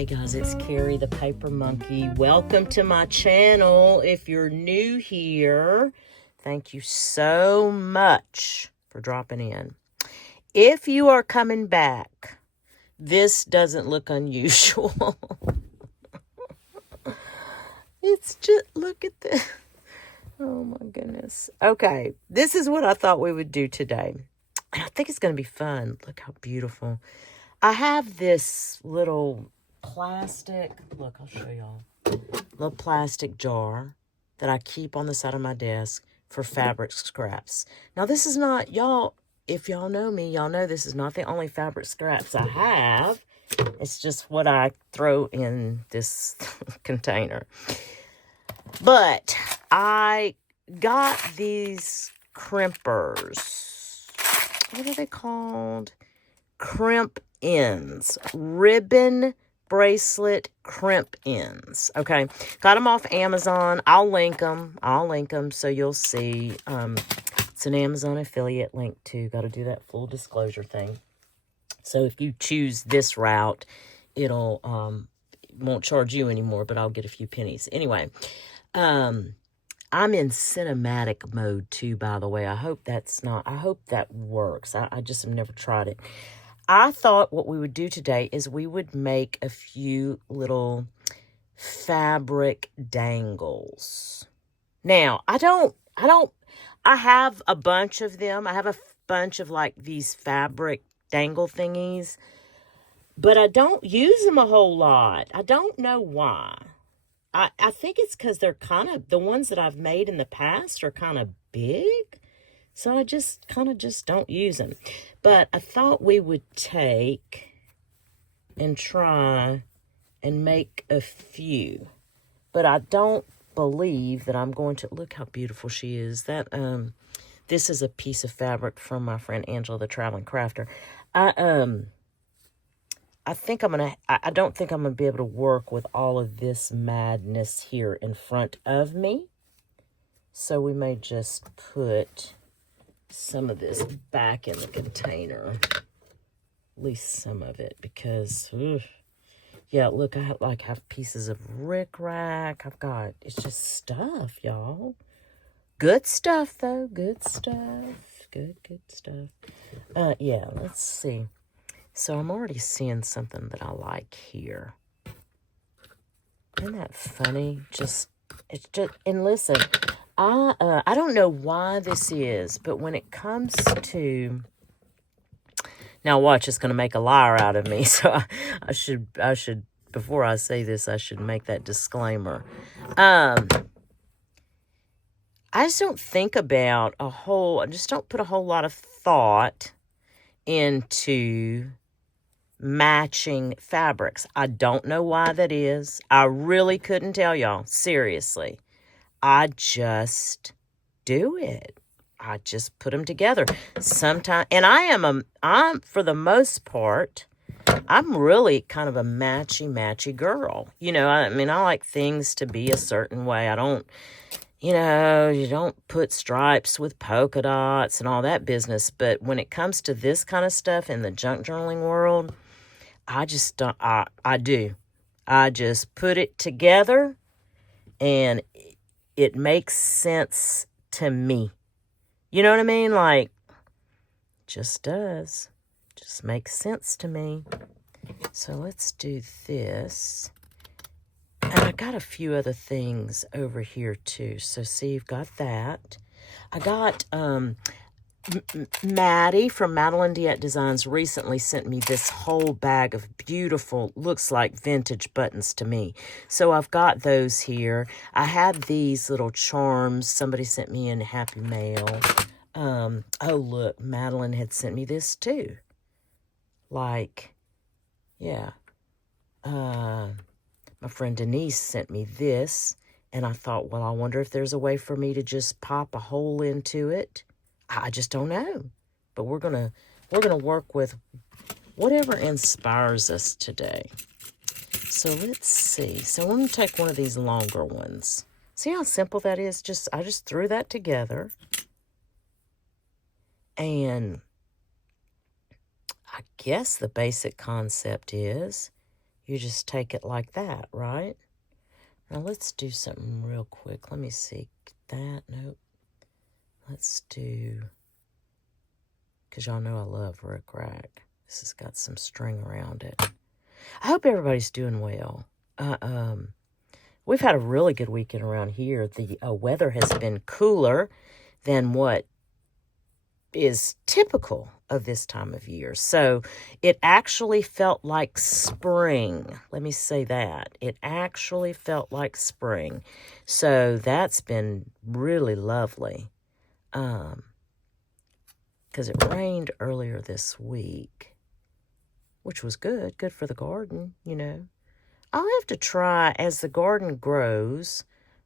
Hey guys, it's Carrie the Paper Monkey. Welcome to my channel. If you're new here, thank you so much for dropping in. If you are coming back, this doesn't look unusual. It's just, look at this. Oh my goodness. Okay, this is what I thought we would do today. And I think it's going to be fun. Look how beautiful. I have this little plastic, look, I'll show y'all, little plastic jar that I keep on the side of my desk for fabric scraps. Now, this is not, y'all, if y'all know me, y'all know this is not the only fabric scraps I have. It's just what I throw in this container. But I got these crimpers. What are they called? Crimp ends. Ribbon bracelet crimp ends. Okay. Got them off Amazon. I'll link them so you'll see. It's an Amazon affiliate link too. Got to do that full disclosure thing. So if you choose this route, it'll won't charge you anymore, but I'll get a few pennies. Anyway, I'm in cinematic mode too, by the way. I hope that works. I just have never tried it. I thought what we would do today is we would make a few little fabric dangles. Now, I have a bunch of them. I have a bunch of like these fabric dangle thingies, but I don't use them a whole lot. I don't know why. I think it's because they're kind of, the ones that I've made in the past are kind of big. So I just don't use them. But I thought we would take and try and make a few. But I don't believe that I'm going to, look how beautiful she is. This is a piece of fabric from my friend Angela, the Traveling Crafter. I don't think I'm going to be able to work with all of this madness here in front of me. So we may just put some of this back in the container. At least some of it, because, yeah, look, I have pieces of rickrack. It's just stuff, y'all. Good stuff, though. Good stuff. Good stuff. Yeah, let's see. So I'm already seeing something that I like here. Isn't that funny? And listen, I don't know why this is, but when it comes to, now watch, it's going to make a liar out of me. So I should, before I say this, I should make that disclaimer. I just don't think about I just don't put a whole lot of thought into matching fabrics. I don't know why that is. I really couldn't tell y'all. Seriously. I just do it. I just put them together. Sometimes, and I'm for the most part, I'm really kind of a matchy girl. You know, I like things to be a certain way. I don't, you don't put stripes with polka dots and all that business. But when it comes to this kind of stuff in the junk journaling world, I just don't, I do. I just put it together and it makes sense to me. You know what I mean? Like, just does. Just makes sense to me. So let's do this. And I got a few other things over here too. So see, you've got that. I got, Maddie from Madeline Diet Designs recently sent me this whole bag of beautiful, looks like vintage buttons to me. So I've got those here. I had these little charms. Somebody sent me in Happy Mail. Oh, look, Madeline had sent me this too. Like, yeah. My friend Denise sent me this. And I thought, well, I wonder if there's a way for me to just pop a hole into it. I just don't know. But we're gonna work with whatever inspires us today. So let's see. So I'm gonna take one of these longer ones. See how simple that is? I just threw that together. And I guess the basic concept is you just take it like that, right? Now let's do something real quick. Let me see. That, nope. Let's do, because y'all know I love Rick Rack. This has got some string around it. I hope everybody's doing well. We've had a really good weekend around here. The weather has been cooler than what is typical of this time of year. So it actually felt like spring. Let me say that. It actually felt like spring. So that's been really lovely. Because it rained earlier this week, which was good for the garden, you know. I'll have to try, as the garden grows,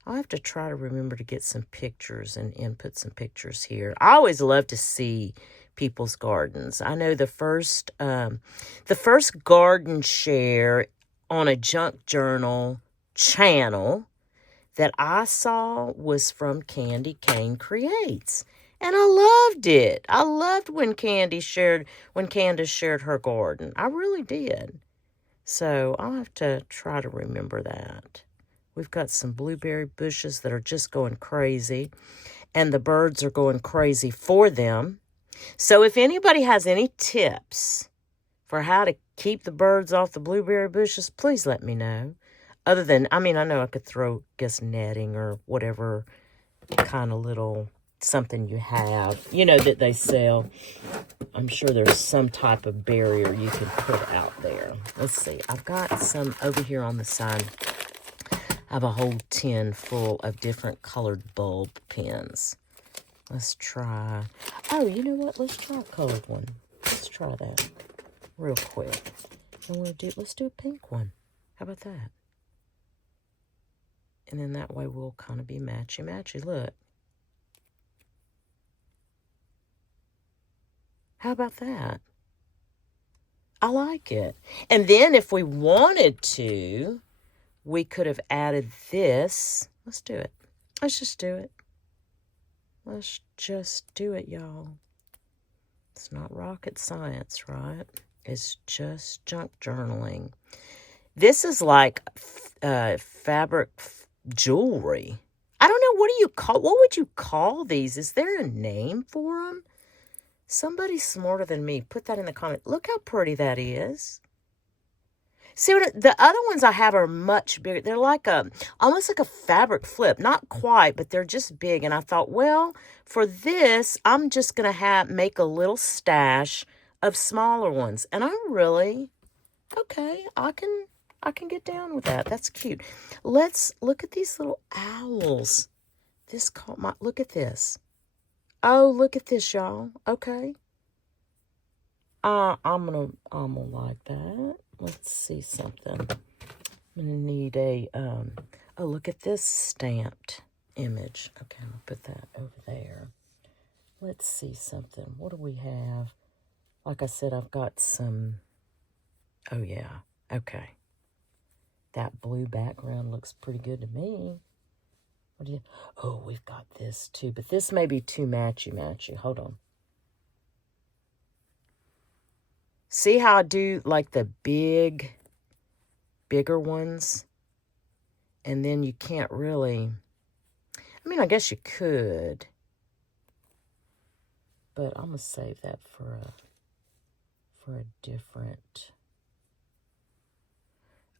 I'll have to try to remember to get some pictures and input some pictures here. I always love to see people's gardens. I know the first garden share on a Junk Journal channel that I saw was from Candy Cane Creates. And I loved it. I loved when Candace shared her garden. I really did. So I'll have to try to remember that. We've got some blueberry bushes that are just going crazy, and the birds are going crazy for them. So if anybody has any tips for how to keep the birds off the blueberry bushes, please let me know. Other than, I know I could throw, netting or whatever kind of little something you have, that they sell. I'm sure there's some type of barrier you can put out there. Let's see. I've got some over here on the side. I have a whole tin full of different colored bulb pens. Let's try. Oh, you know what? Let's try a colored one. Let's try that real quick. And let's do a pink one. How about that? And then that way we'll kind of be matchy-matchy. Look. How about that? I like it. And then if we wanted to, we could have added this. Let's do it. Let's just do it. Let's just do it, y'all. It's not rocket science, right? It's just junk journaling. This is like fabric jewelry. I don't know. What would you call these? Is there a name for them? Somebody smarter than me, put that in the comment. Look how pretty that is. See, the other ones I have are much bigger. They're like almost like a fabric flip. Not quite, but they're just big. And I thought, well, for this, I'm just going to make a little stash of smaller ones. And I'm really, okay, I can get down with that. That's cute. Let's look at these little owls. Look at this. Oh, look at this, y'all. Okay. I'm gonna like that. Let's see something. I'm gonna need look at this stamped image. Okay, I'm gonna put that over there. Let's see something. What do we have? Like I said, I've got some, oh yeah, okay. That blue background looks pretty good to me. Oh, we've got this too, but this may be too matchy-matchy. Hold on. See how I do like the bigger ones? And then you can't really, I guess you could, but I'm going to save that for a different.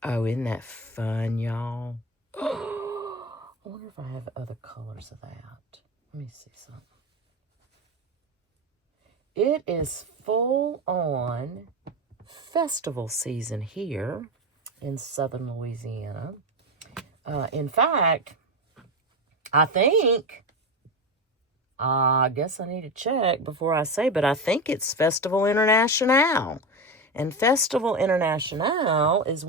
Oh, isn't that fun, y'all? I wonder if I have other colors of that. Let me see something. It is full on festival season here in southern Louisiana. In fact, I guess I need to check before I say, but I think it's Festival International. And Festival International is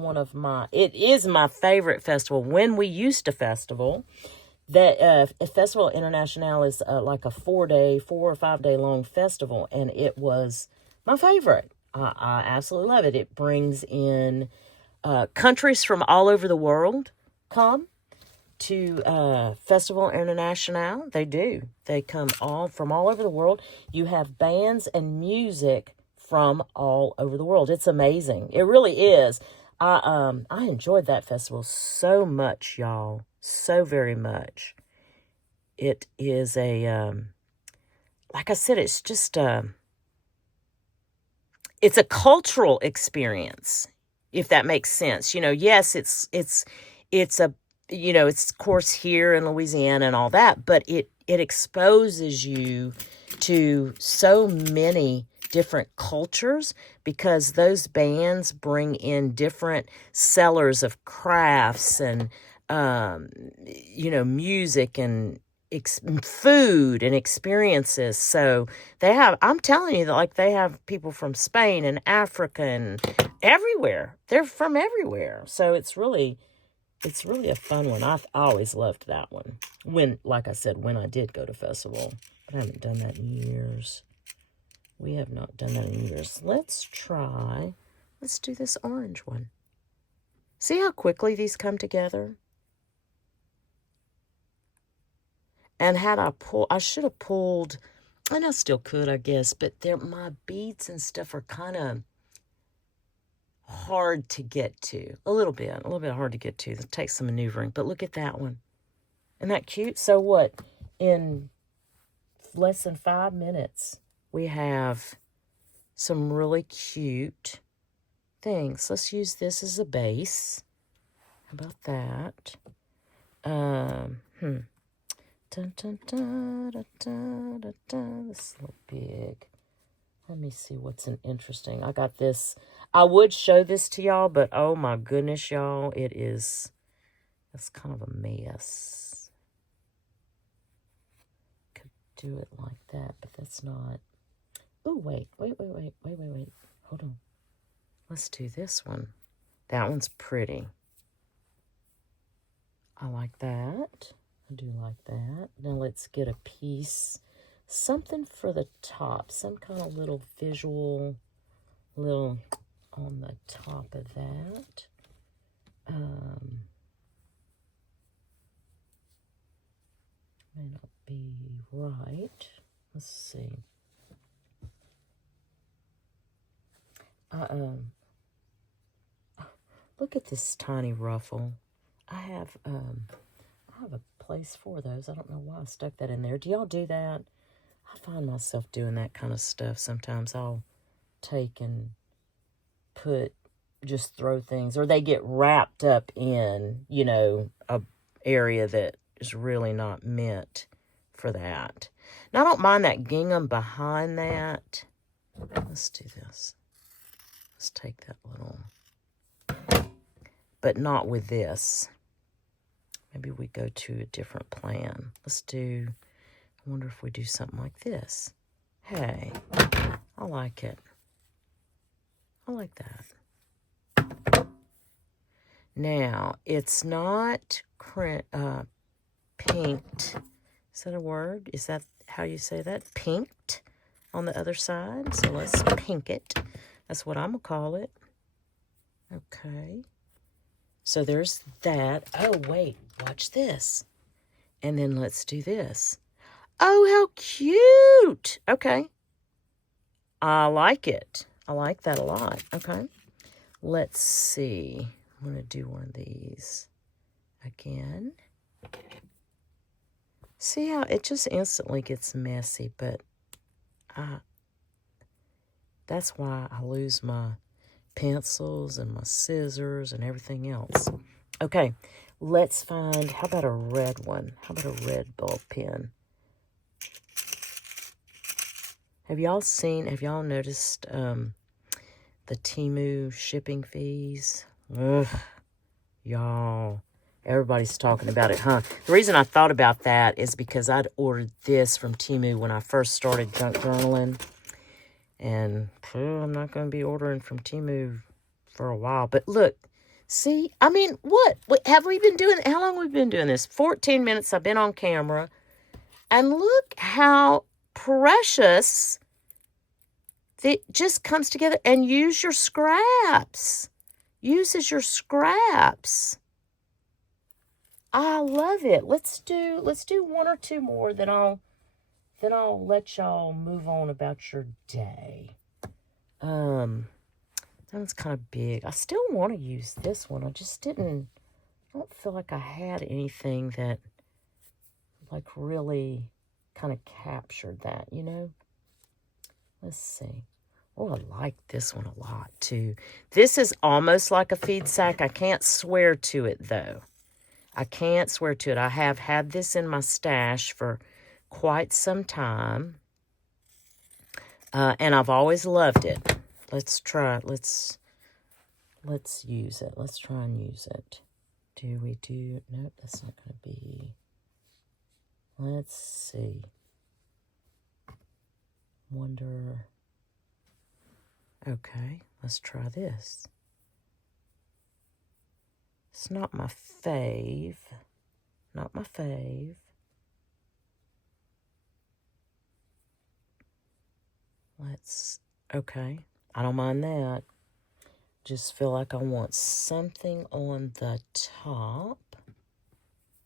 it is my favorite festival. When we used to festival, Festival International is like a 4 or 5 day long festival, and it was my favorite. I absolutely love it. It brings in countries from all over the world come to Festival International. They do. They come from all over the world. You have bands and music from all over the world. It's amazing. It really is. I enjoyed that festival so much, y'all. So very much. It is like I said, it's just it's a cultural experience, if that makes sense. Yes, it's a it's of course here in Louisiana and all that, but it exposes you to so many different cultures because those bands bring in different sellers of crafts and music and food and experiences. So I'm telling you that like they have people from Spain and Africa and everywhere. They're from everywhere. So it's really a fun one. I've always loved that one. Like I said, when I did go to festival, but I haven't done that in years. We have not done that in years. Let's do this orange one. See how quickly these come together? And I should have pulled, and I still could, I guess, but my beads and stuff are kind of hard to get to. A little bit hard to get to. It takes some maneuvering, but look at that one. Isn't that cute? So what? In less than 5 minutes, we have some really cute things. Let's use this as a base. How about that? Dun, dun, dun, dun, dun, dun, dun. This is a little big. Let me see what's interesting. I got this. I would show this to y'all, but oh my goodness, y'all, that's kind of a mess. Could do it like that, but that's not. Oh, wait. Hold on. Let's do this one. That one's pretty. I like that. I do like that. Now let's get a piece, something for the top, some kind of little visual, little on the top of that. May not be right. Let's see. Look at this tiny ruffle. I have a place for those. I don't know why I stuck that in there. Do y'all do that? I find myself doing that kind of stuff. Sometimes I'll take and throw things, or they get wrapped up in, a area that is really not meant for that. Now, I don't mind that gingham behind that. Let's do this. Let's take that little, but not with this. Maybe we go to a different plan. I wonder if we do something like this. Hey, I like it. I like that. Now, it's not pinked. Is that a word? Is that how you say that? Pinked on the other side. So let's pink it. That's what I'm going to call it. Okay. So there's that. Oh, wait. Watch this. And then let's do this. Oh, how cute. Okay. I like it. I like that a lot. Okay. Let's see. I'm going to do one of these again. See how it just instantly gets messy, but that's why I lose my pencils and my scissors and everything else. Okay, let's find, how about a red one? How about a red ball pen? Have y'all noticed the Temu shipping fees? Ugh, y'all, everybody's talking about it, huh? The reason I thought about that is because I'd ordered this from Temu when I first started junk journaling. And I'm not going to be ordering from Temu for a while. But look, see, I mean, what have we been doing? How long have we been doing this? 14 minutes I've been on camera. And look how precious it just comes together. And use your scraps. Uses your scraps. I love it. Let's do one or two more, then I'll let y'all move on about your day. That one's kind of big. I still want to use this one. I don't feel like I had anything that like really kind of captured that, you know? Let's see. Oh, I like this one a lot too. This is almost like a feed sack. I can't swear to it though. I can't swear to it. I have had this in my stash for quite some time. And I've always loved it. Let's try it. Let's use it. Let's try and use it. Nope, that's not going to be. Let's see. Wonder. Okay, let's try this. It's not my fave. Not my fave. Okay, I don't mind that. Just feel like I want something on the top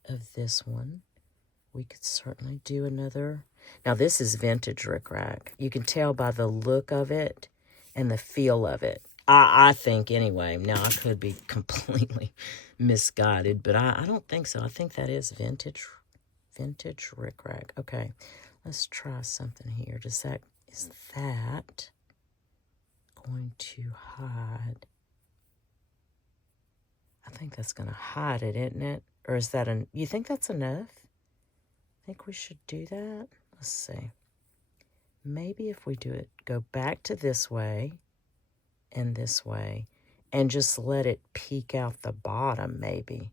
of this one. We could certainly do another. Now, this is vintage rickrack. You can tell by the look of it and the feel of it. I think, anyway. Now, I could be completely misguided, but I don't think so. I think that is vintage rickrack. Okay, let's try something here. Is that going to hide? I think that's going to hide it, isn't it? Or is that you think that's enough? I think we should do that. Let's see. Maybe if we do it, go back to this way and this way and just let it peek out the bottom, maybe.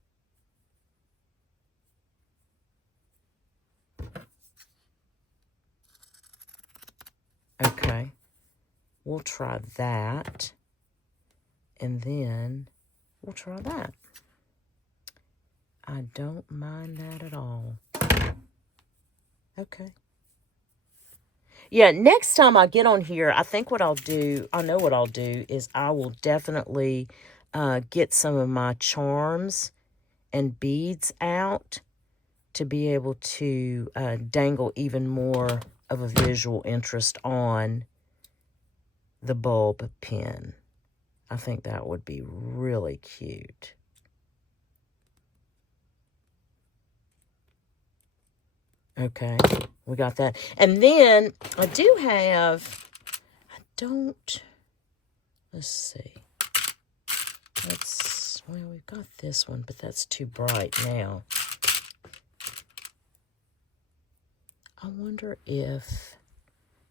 Okay. We'll try that. And then we'll try that. I don't mind that at all. Okay. Yeah, next time I get on here, I think what I'll do, I know what I'll do, is I will definitely get some of my charms and beads out to be able to dangle even more of a visual interest on the bulb pin. I think that would be really cute. Okay, we got that. And then I do have, let's see. Well, we've got this one, but that's too bright now. I wonder if,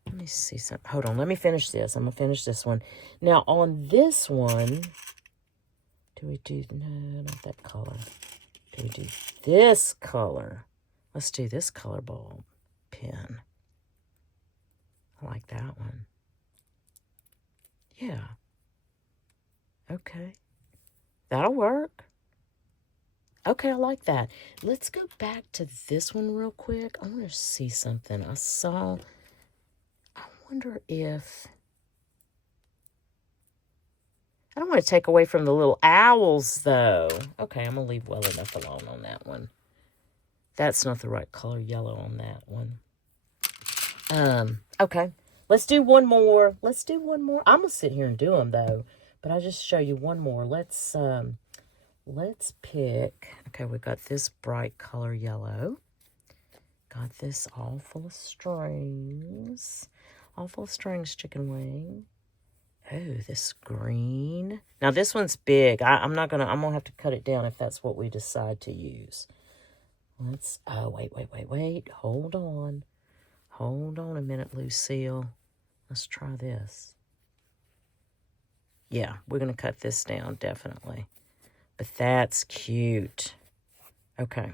let me see something. Hold on, let me finish this. I'm going to finish this one. Now, on this one, no, not that color. Do we do this color? Let's do this color bulb pin. I like that one. Yeah. Okay. That'll work. Okay, I like that. Let's go back to this one real quick. I want to see something. I wonder if... I don't want to take away from the little owls, though. Okay, I'm going to leave well enough alone on that one. That's not the right color yellow on that one. Okay. Let's do one more. I'm going to sit here and do them, though. But I'll just show you one more. Let's pick. Okay, we got this bright color yellow. Got this all full of strings. All full of strings, chicken wing. Oh, this green. Now, this one's big. I'm going to have to cut it down if that's what we decide to use. Wait. Hold on a minute, Lucille. Let's try this. Yeah, we're going to cut this down, definitely. But that's cute. Okay.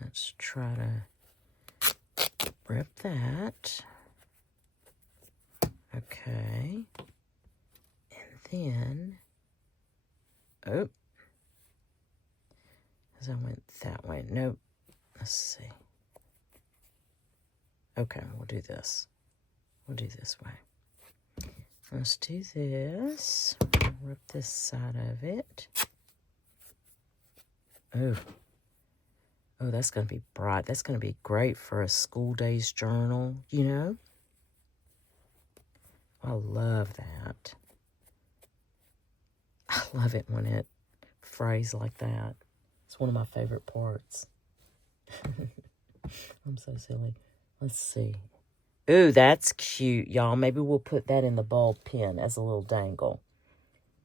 Let's try to rip that. Okay. Then, as I went that way. Nope. Let's see. Okay, we'll do this. We'll do this way. Let's do this. Rip this side of it. Oh, that's going to be bright. That's going to be great for a school day's journal, you know? I love that. I love it when it frays like that. It's one of my favorite parts. I'm so silly. Let's see. Ooh, that's cute, y'all. Maybe we'll put that in the ball pen as a little dangle.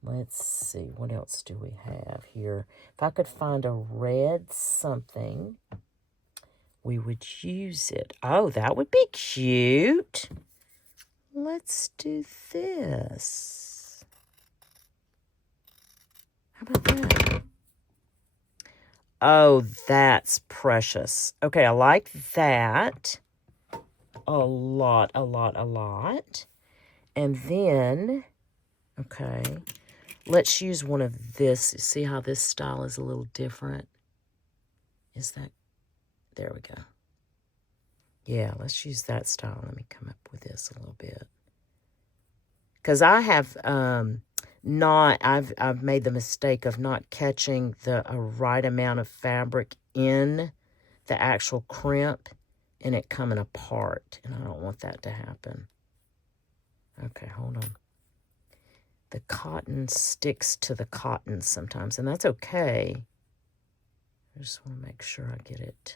Let's see. What else do we have here? If I could find a red something, we would use it. Oh, that would be cute. Let's do this. How about that? Oh, that's precious. Okay, I like that a lot. And then, okay, let's use one of this. See how this style is a little different? Is that, there we go. Yeah, let's use that style. Let me come up with this a little bit. Because I have I've made the mistake of not catching the right amount of fabric in the actual crimp and it coming apart. And I don't want that to happen. Okay, hold on. The cotton sticks to the cotton sometimes, and that's okay. I just want to make sure I get it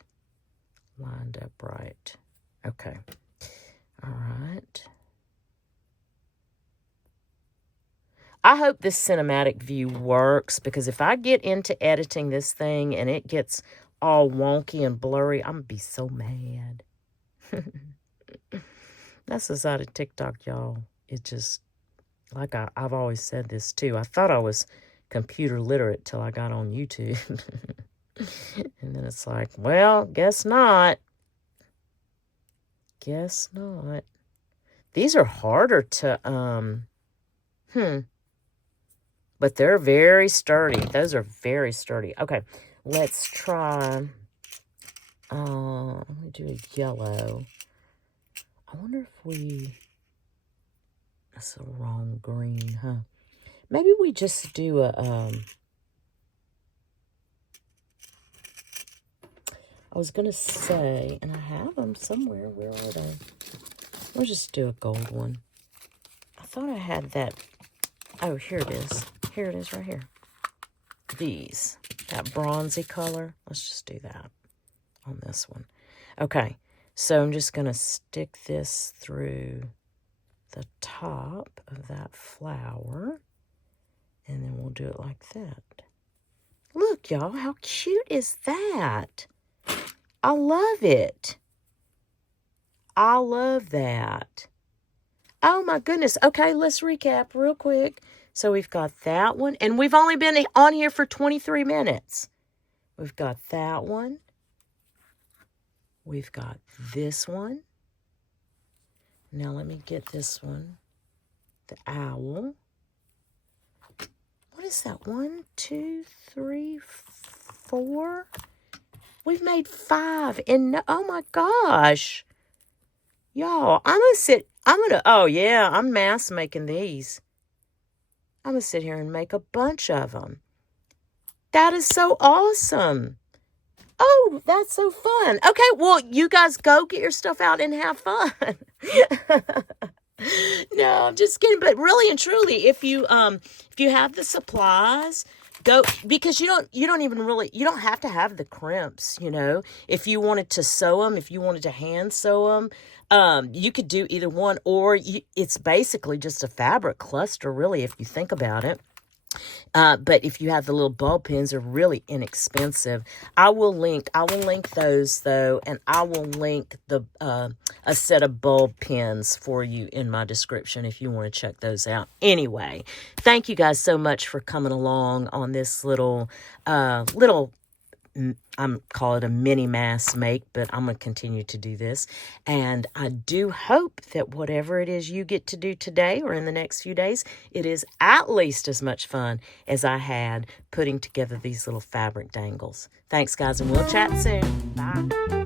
lined up right. Okay. All right. I hope this cinematic view works, because if I get into editing this thing and it gets all wonky and blurry, I'm going to be so mad. That's the side of TikTok, y'all. It just, like I've always said this too. I thought I was computer literate till I got on YouTube. And then it's like, well, guess not. Guess not. These are harder to, but they're very sturdy. Those are very sturdy. Okay, let's try, let me do a yellow. I wonder if that's the wrong green, huh? Maybe we just do a, I was going to say, and I have them somewhere. Where are they? We'll just do a gold one. I thought I had that. Oh, here it is. Here it is right here. These. That bronzy color. Let's just do that on this one. Okay. So I'm just going to stick this through the top of that flower. And then we'll do it like that. Look, y'all. How cute is that? I love it. I love that. Oh, my goodness. Okay, let's recap real quick. So we've got that one. And we've only been on here for 23 minutes. We've got that one. We've got this one. Now let me get this one. The owl. What is that? 1, 2, 3, 4. We've made 5. And oh my gosh. Y'all, oh yeah, I'm mass making these. I'm going to sit here and make a bunch of them. That is so awesome. Oh, that's so fun. Okay, well, you guys go get your stuff out and have fun. No, I'm just kidding. But really and truly, if you have the supplies, go, because you don't have to have the crimps, you know. If you wanted to sew them, if you wanted to hand sew them, you could do either one, or it's basically just a fabric cluster, really, if you think about it. But if you have the little bulb pins, they're really inexpensive. I will link those though, and I will link a set of bulb pins for you in my description if you want to check those out. Anyway, thank you guys so much for coming along on this little I'm call it a mini mass make, but I'm going to continue to do this. And I do hope that whatever it is you get to do today or in the next few days, it is at least as much fun as I had putting together these little fabric dangles. Thanks, guys, and we'll chat soon. Bye.